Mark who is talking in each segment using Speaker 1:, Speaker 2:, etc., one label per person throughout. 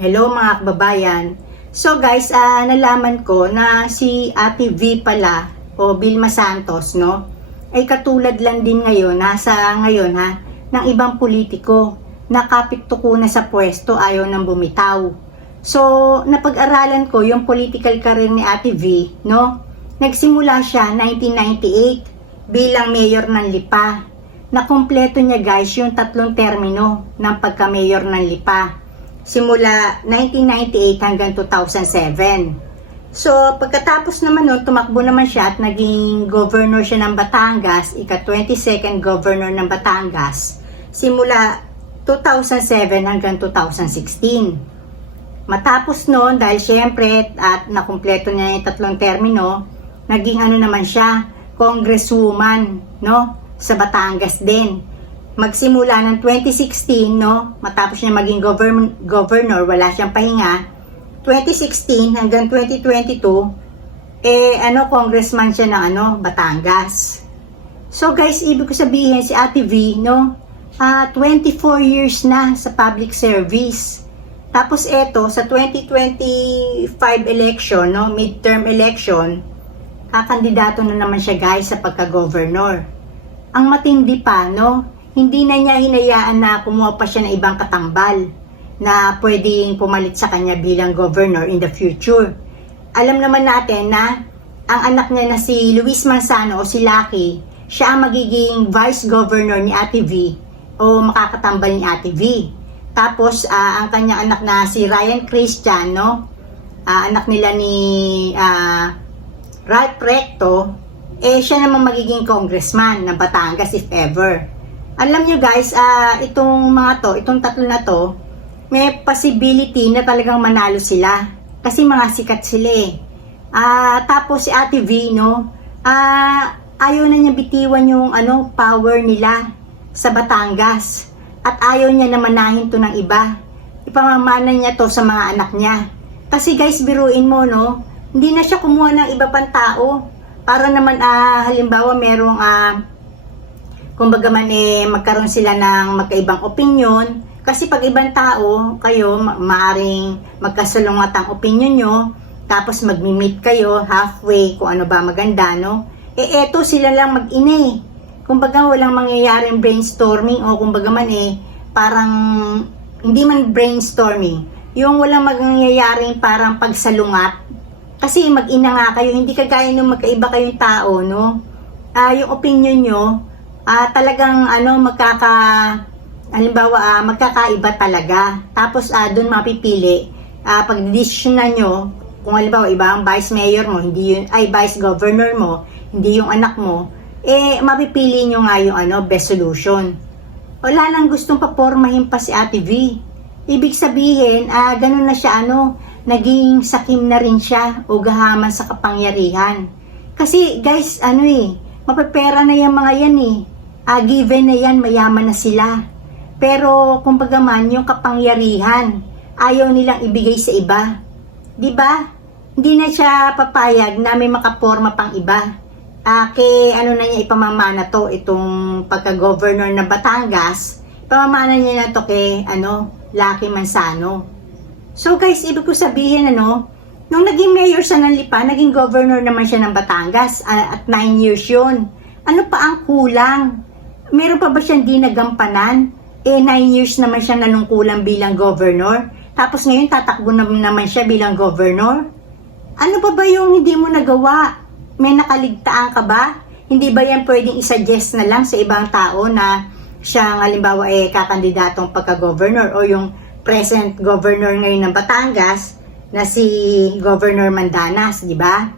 Speaker 1: Hello mga kababayan. So guys, ah, nalaman ko na si Ate V pala o Vilma Santos, no? Ay katulad lang din ngayon, nasa ngayon ha, ng ibang politiko. Nakapit tuko na sa pwesto, ayaw nang bumitaw. So, napag-aralan ko yung political career ni Ate V, no? Nagsimula siya 1998 bilang mayor ng Lipa. Nakumpleto niya guys yung tatlong termino ng pagka-mayor ng Lipa simula 1998 hanggang 2007. So, pagkatapos naman nun, tumakbo naman siya at naging governor siya ng Batangas, ika-22nd governor ng Batangas, simula 2007 hanggang 2016. Matapos noon, dahil syempre at nakumpleto niya yung tatlong termino, naging ano naman siya, congresswoman, no? Sa Batangas din magsimula ng 2016, no, matapos niya maging govern- governor, wala siyang pahinga, 2016 hanggang 2022, eh, ano, congressman siya ng, ano, Batangas. So, guys, ibig ko sabihin, si Ate V, no, ah 24 years na sa public service. Tapos, eto, sa 2025 election, no, midterm election, kakandidato na naman siya, guys, sa pagka-governor. Ang matindi pa, no, hindi na niya hinayaan na kumuha pa siya ng ibang katambal na pwedeng pumalit sa kanya bilang governor in the future. Alam naman natin na ang anak niya na si Luis Manzano o si Lucky, siya ang magiging vice governor ni Ate V o makakatambal ni Ate V. Tapos ah, ang kanyang anak na si Ryan Christian, no? Ah, anak nila ni ah, Ralph Recto, eh siya naman magiging congressman ng Batangas if ever. Alam nyo guys, ah itong mga to, itong tatlo na to, may possibility na talagang manalo sila. Kasi mga sikat sila eh. Ah, tapos si Ate V, no, ah, ayaw na niya bitiwan yung ano, power nila sa Batangas. At ayaw niya na manahin to ng iba. Ipamamana niya to sa mga anak niya. Kasi guys, biruin mo, no, hindi na siya kumuha ng iba pang tao. Para naman, ah, halimbawa, merong, ah, kumbaga man eh magkaroon sila ng magkaibang opinion kasi pag ibang tao kayo ma- maaring magkasalungat ang opinion nyo tapos magmi-meet kayo halfway kung ano ba maganda no? Eh eto sila lang mag-ina eh. Kumbaga walang mangyayaring brainstorming o kumbaga man eh parang hindi man brainstorming. Yung walang mangyayaring parang pagsalungat. Kasi mag-ina nga kayo hindi kagaya nung magkaiba kayong tao no? Ah yung opinion nyo ah talagang ano magkaka halimbawa ah, magkakaiba talaga. Tapos ah doon mapipili ah pag desisyonan nyo kung halimbawa iba ang vice mayor mo, hindi yun ay vice governor mo, hindi yung anak mo, eh mapipili nyo nga yung ano best solution. Wala nang gustong papormahin pa si Ate V. Ibig sabihin, ah ganun na siya ano, naging sakim na rin siya o gahaman sa kapangyarihan. Kasi guys, ano eh, mapepera na yung mga yan eh. Ah, given na yan, mayaman na sila. Pero, kumbaga man, yung kapangyarihan, ayaw nilang ibigay sa iba. 'Di ba? Hindi na siya papayag na may makaporma pang iba. Ah, kay ano na niya ipamamana to, itong pagka-governor ng Batangas, ipamamana niya na to kay, ano, Lucky Manzano. So guys, ibig ko sabihin, ano, nung naging mayor siya ng Lipa, naging governor naman siya ng Batangas ah, at 9 years yun. Ano pa ang kulang? Meron pa ba siyang di nagampanan? Eh, 9 years naman siya nanungkulan bilang governor. Tapos ngayon, tatakbo na naman siya bilang governor. Ano pa ba yung hindi mo nagawa? May nakaligtaan ka ba? Hindi ba yan pwedeng isuggest na lang sa ibang tao na siya ang halimbawa eh kakandidatong pagka-governor o yung present governor ngayon ng Batangas na si Governor Mandanas, di ba?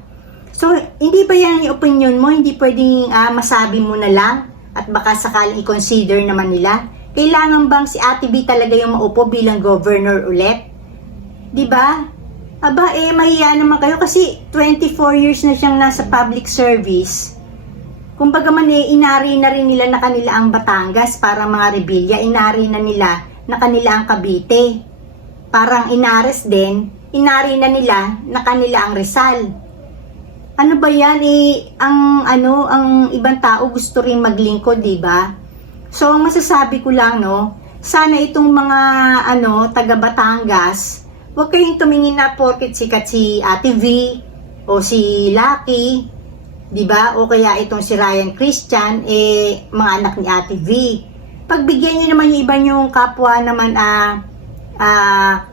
Speaker 1: So, hindi ba yan yung opinion mo? Hindi pwedeng ah, masabi mo na lang at baka sakaling i-consider naman nila? Kailangan bang si Ate B talaga yung maupo bilang governor ulit? Di ba? Aba, eh, mahiya naman kayo kasi 24 years na siyang nasa public service. Kumbaga man eh, inari na rin nila na kanila ang Batangas para mga rebilya, inari na nila na kanila ang Cavite. Parang inares din, inari na nila na kanila ang Rizal. Ano ba yan eh, ang ano, ang ibang tao gusto rin maglingkod, di ba? So, ang masasabi ko lang, no, sana itong mga, ano, taga Batangas, huwag kayong tumingin na porket sikat si Ate V o si Lucky, di ba? O kaya itong si Ryan Christian, eh, mga anak ni Ate V. Pagbigyan nyo naman yung iba yung kapwa naman, ah, ah,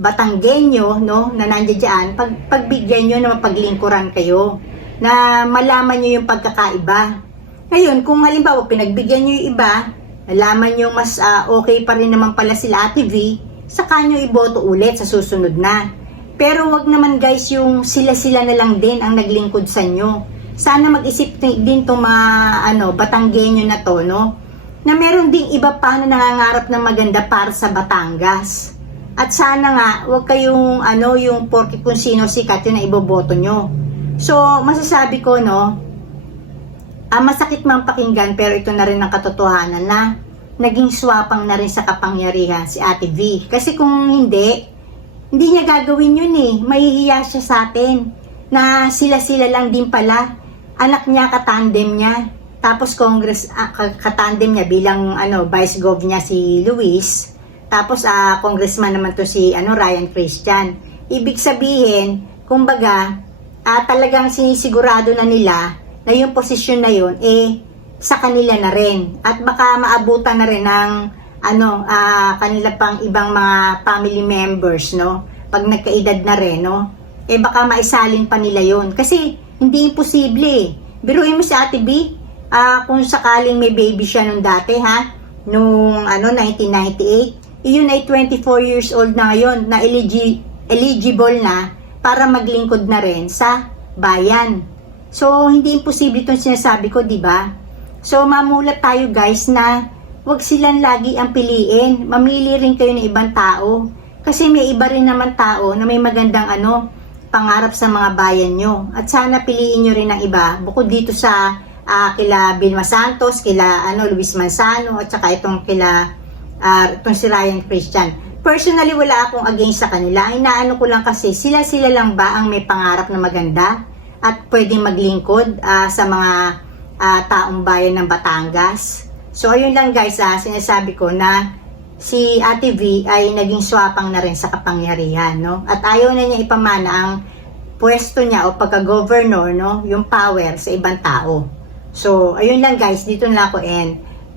Speaker 1: Batanggenyo, no, na nandiyan dyan, pag, pagbigyan nyo na mapaglingkuran kayo, na malaman nyo yung pagkakaiba. Ngayon, kung halimbawa pinagbigyan nyo yung iba, nalaman nyo mas ah, okay pa rin naman pala sila Ate V, saka nyo iboto ulit sa susunod na. Pero wag naman guys yung sila-sila na lang din ang naglingkod sa nyo. Sana mag-isip din tong mga ano, Batanggenyo na to, no? Na meron ding iba pa na nangangarap ng maganda para sa Batangas. At sana nga, wag kayong ano, yung porke kung sino sikat yun na iboboto nyo. So, masasabi ko, no, ah, masakit man pakinggan pero ito na rin ang katotohanan na naging swapang na rin sa kapangyarihan si Ate V. Kasi kung hindi, hindi niya gagawin yun eh. Mahihiya siya sa atin na sila-sila lang din pala. Anak niya, katandem niya. Tapos Congress, ka- katandem niya bilang ano, Vice Gov niya si Luis. Tapos ah, congressman naman to si ano, Ryan Christian. Ibig sabihin, kumbaga, ah, talagang sinisigurado na nila na yung posisyon na yun, eh, sa kanila na rin. At baka maabutan na rin ng ano, ah, kanila pang ibang mga family members, no? Pag nagkaedad na rin, no? Eh baka maisalin pa nila yon Kasi hindi imposible eh. Biruin mo si Ate B, ah, kung sakaling may baby siya nung dati, ha? Nung ano, 1998, yun ay 24 years old na ngayon, na eligi- eligible na para maglingkod na rin sa bayan. So, hindi imposible itong sinasabi ko, di ba? So, mamulat tayo guys na wag silang lagi ang piliin. Mamili rin kayo ng ibang tao. Kasi may iba rin naman tao na may magandang ano, pangarap sa mga bayan nyo. At sana piliin nyo rin ng iba. Bukod dito sa ah, kila Vilma Santos, kila ano, Luis Manzano, at saka itong kila ah, itong si Ryan Christian. Personally, wala akong against sa kanila. Ang inaano ko lang kasi, sila-sila lang ba ang may pangarap na maganda at pwedeng maglingkod ah, sa mga ah, taong bayan ng Batangas. So, ayun lang guys, ah, sinasabi ko na si Ate V ay naging swapang na rin sa kapangyarihan, no? At ayaw na niya ipamana ang pwesto niya o pagka-governor, no? Yung power sa ibang tao. So, ayun lang guys, dito na ako and